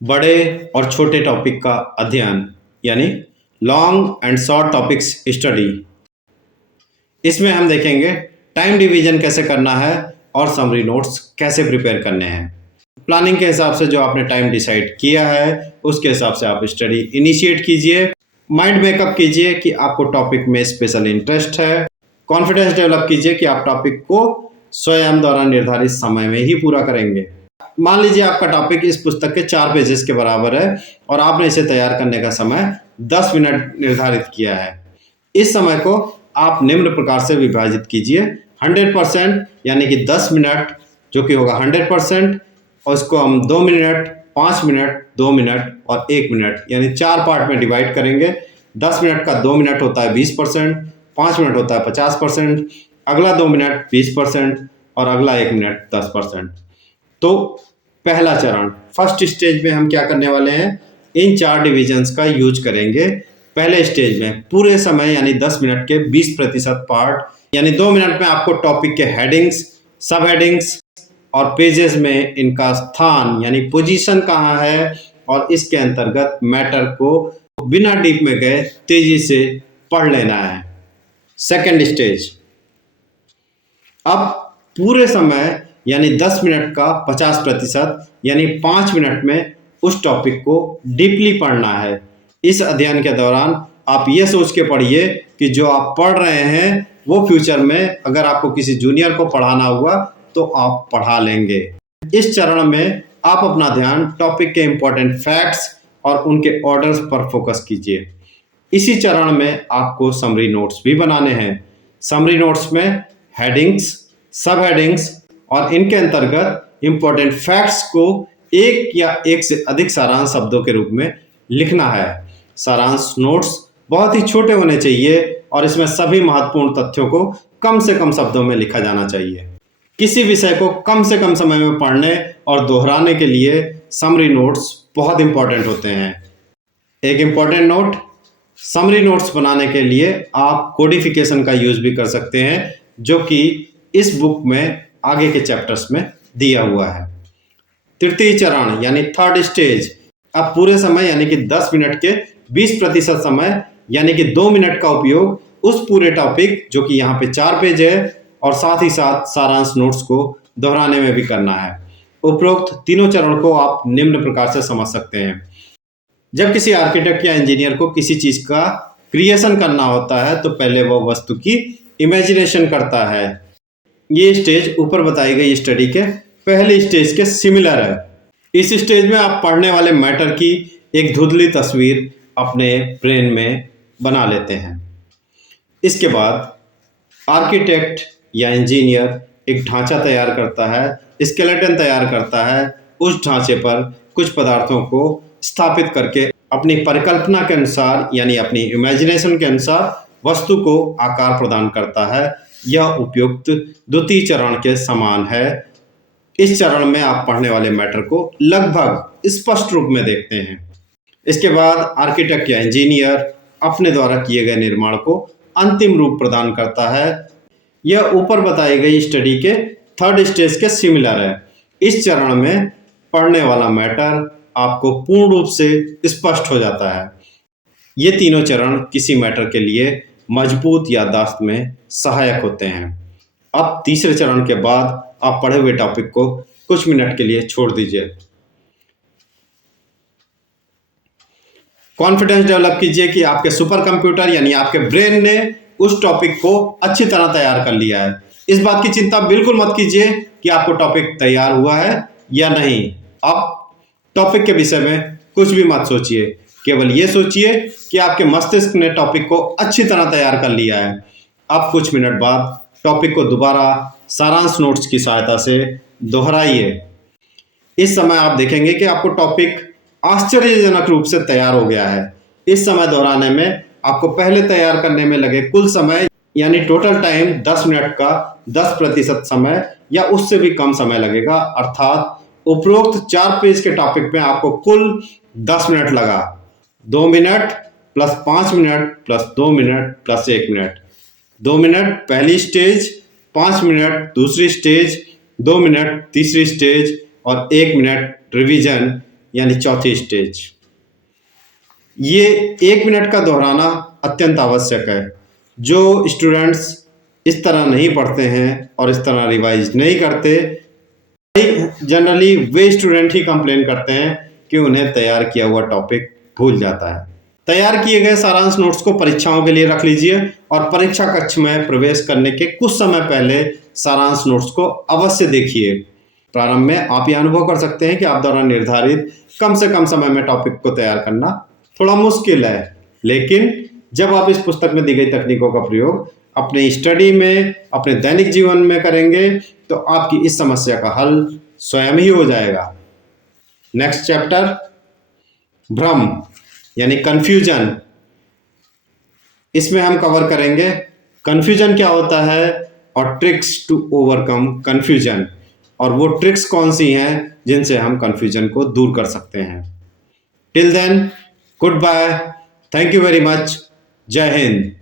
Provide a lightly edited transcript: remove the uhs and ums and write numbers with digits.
बड़े और छोटे टॉपिक का अध्ययन यानी long and short topics study. इसमें हम देखेंगे टाइम डिवीजन कैसे करना है और समरी नोट्स कैसे प्रिपेयर करने हैं। प्लानिंग के हिसाब से जो आपने टाइम डिसाइड किया है उसके हिसाब से आप स्टडी इनिशिएट कीजिए। माइंड मेकअप कीजिए कि आपको टॉपिक में स्पेशल इंटरेस्ट है। कॉन्फिडेंस डेवलप कीजिए कि आप टॉपिक को स्वयं द्वारा निर्धारित समय में ही पूरा करेंगे। मान लीजिए आपका टॉपिक इस पुस्तक के 4 पेजेस के बराबर है और आपने इसे तैयार करने का समय 10 मिनट निर्धारित किया है। इस समय को आप निम्न प्रकार से विभाजित कीजिए। 100% यानी कि 10 मिनट जो कि होगा 100%, और इसको हम 2 मिनट, 5 मिनट, 2 मिनट और 1 मिनट यानी 4 पार्ट में डिवाइड करेंगे। 10 मिनट का 2 मिनट होता है 20%, 5 मिनट होता है 50%, अगला 2 मिनट 20% और अगला 1 मिनट 10%। तो पहला चरण फर्स्ट स्टेज में हम क्या करने वाले हैं, इन 4 डिविजन्स का यूज करेंगे। पहले स्टेज में पूरे समय यानी 10 मिनट के 20% पार्ट यानी 2 मिनट में आपको टॉपिक के हेडिंग्स, सब हेडिंग्स और पेजेस में इनका स्थान यानी पोजीशन कहाँ है और इसके अंतर्गत मैटर को बिना डीप में गए तेजी से पढ़ लेना है। सेकंड स्टेज, अब पूरे समय यानी 10 मिनट का 50% यानी 5 मिनट में उस टॉपिक को डीपली पढ़ना है। इस अध्ययन के दौरान आप ये सोच के पढ़िए कि जो आप पढ़ रहे हैं वो फ्यूचर में अगर आपको किसी जूनियर को पढ़ाना हुआ तो आप पढ़ा लेंगे। इस चरण में आप अपना ध्यान टॉपिक के इम्पोर्टेंट फैक्ट्स और उनके ऑर्डर्स पर फोकस कीजिए। इसी चरण में आपको समरी नोट्स भी बनाने हैं। समरी नोट्स में हेडिंग्स, सब हेडिंग्स और इनके अंतर्गत इम्पोर्टेंट फैक्ट्स को एक या एक से अधिक सारांश शब्दों के रूप में लिखना है। सारांश नोट्स बहुत ही छोटे होने चाहिए और इसमें सभी महत्वपूर्ण तथ्यों को कम से कम शब्दों में लिखा जाना चाहिए। किसी विषय को कम से कम समय में पढ़ने और दोहराने के लिए समरी नोट्स बहुत इंपॉर्टेंट होते हैं। एक इम्पॉर्टेंट नोट, समरी नोट्स बनाने के लिए आप कोडिफिकेशन का यूज भी कर सकते हैं जो कि इस बुक में आगे के चैप्टर्स में दिया हुआ है। तृतीय चरण यानी थर्ड स्टेज, अब पूरे समय यानी कि 10 मिनट के 20% समय यानी कि 2 मिनट का उपयोग उस पूरे टॉपिक जो कि यहाँ पे 4 पेज है और साथ ही साथ सारांश नोट्स को दोहराने में भी करना है। उपरोक्त तीनों चरण को आप निम्न प्रकार से समझ सकते हैं। जब किसी आर्किटेक्ट या इंजीनियर को किसी चीज का क्रिएशन करना होता है तो पहले वो वस्तु की इमेजिनेशन करता है। ये स्टेज ऊपर बताई गई स्टडी के पहले स्टेज के सिमिलर है। इस स्टेज में आप पढ़ने वाले मैटर की एक धुंधली तस्वीर अपने ब्रेन में बना लेते हैं। इसके बाद आर्किटेक्ट या इंजीनियर एक ढांचा तैयार करता है, स्केलेटन तैयार करता है। उस ढांचे पर कुछ पदार्थों को स्थापित करके अपनी परिकल्पना के अनुसार यानी अपनी इमेजिनेशन के अनुसार वस्तु को आकार प्रदान करता है। यह उपयुक्त द्वितीय चरण के समान है। इस चरण में आप पढ़ने वाले मैटर को लगभग स्पष्ट रूप में देखते हैं। इसके बाद आर्किटेक्ट या इंजीनियर अपने द्वारा किए गए निर्माण को अंतिम रूप प्रदान करता है। यह ऊपर बताई गई स्टडी के थर्ड स्टेज के सिमिलर है। इस चरण में पढ़ने वाला मैटर आपको पूर्ण रूप से स्पष्ट हो जाता है। ये तीनों चरण किसी मैटर के लिए मजबूत याददाश्त में सहायक होते हैं। अब तीसरे चरण के बाद आप पढ़े हुए टॉपिक को कुछ मिनट के लिए छोड़ दीजिए। कॉन्फिडेंस डेवलप कीजिए कि आपके सुपर कंप्यूटर यानी आपके ब्रेन ने उस टॉपिक को अच्छी तरह तैयार कर लिया है। इस बात की चिंता बिल्कुल मत कीजिए कि आपको टॉपिक तैयार हुआ है या नहीं। अब टॉपिक के विषय में कुछ भी मत सोचिए, केवल ये सोचिए कि आपके मस्तिष्क ने टॉपिक को अच्छी तरह तैयार कर लिया है। अब कुछ मिनट बाद टॉपिक को दोबारा सारांश नोट्स की सहायता से दोहराइए। इस समय आप देखेंगे कि आपको टॉपिक आश्चर्यजनक रूप से तैयार हो गया है। इस समय दोहराने में आपको पहले तैयार करने में लगे कुल समय यानी टोटल टाइम 10 मिनट का 10% समय या उससे भी कम समय लगेगा। अर्थात उपरोक्त 4 पेज के टॉपिक में आपको कुल 10 मिनट लगा। 2 minute plus 5 minute plus 2 minute plus 1 minute. 2 minute पहली स्टेज, 5 मिनट दूसरी स्टेज, 2 मिनट तीसरी स्टेज और 1 मिनट रिवीजन। यानी चौथी स्टेज। ये 1 मिनट का दोहराना अत्यंत आवश्यक है। जो स्टूडेंट्स इस तरह नहीं पढ़ते हैं और इस तरह रिवाइज नहीं करते, जनरली वे स्टूडेंट ही कंप्लेन करते हैं कि उन्हें तैयार किया हुआ टॉपिक भूल जाता है। तैयार किए गए सारांश नोट्स को परीक्षाओं के लिए रख लीजिए और परीक्षा कक्ष में प्रवेश करने के कुछ समय पहले सारांश नोट्स को अवश्य देखिए। प्रारंभ में आप यह अनुभव कर सकते हैं कि आप द्वारा निर्धारित कम से कम समय में टॉपिक को तैयार करना थोड़ा मुश्किल है, लेकिन जब आप इस पुस्तक में दी गई तकनीकों का प्रयोग अपने स्टडी में, अपने दैनिक जीवन में करेंगे तो आपकी इस समस्या का हल स्वयं ही हो जाएगा। नेक्स्ट चैप्टर, भ्रम यानी कंफ्यूजन। इसमें हम कवर करेंगे कंफ्यूजन क्या होता है और ट्रिक्स टू ओवरकम कंफ्यूजन, और वो ट्रिक्स कौन सी हैं जिनसे हम कंफ्यूजन को दूर कर सकते हैं। Till then, good bye, thank you very much, जय हिंद।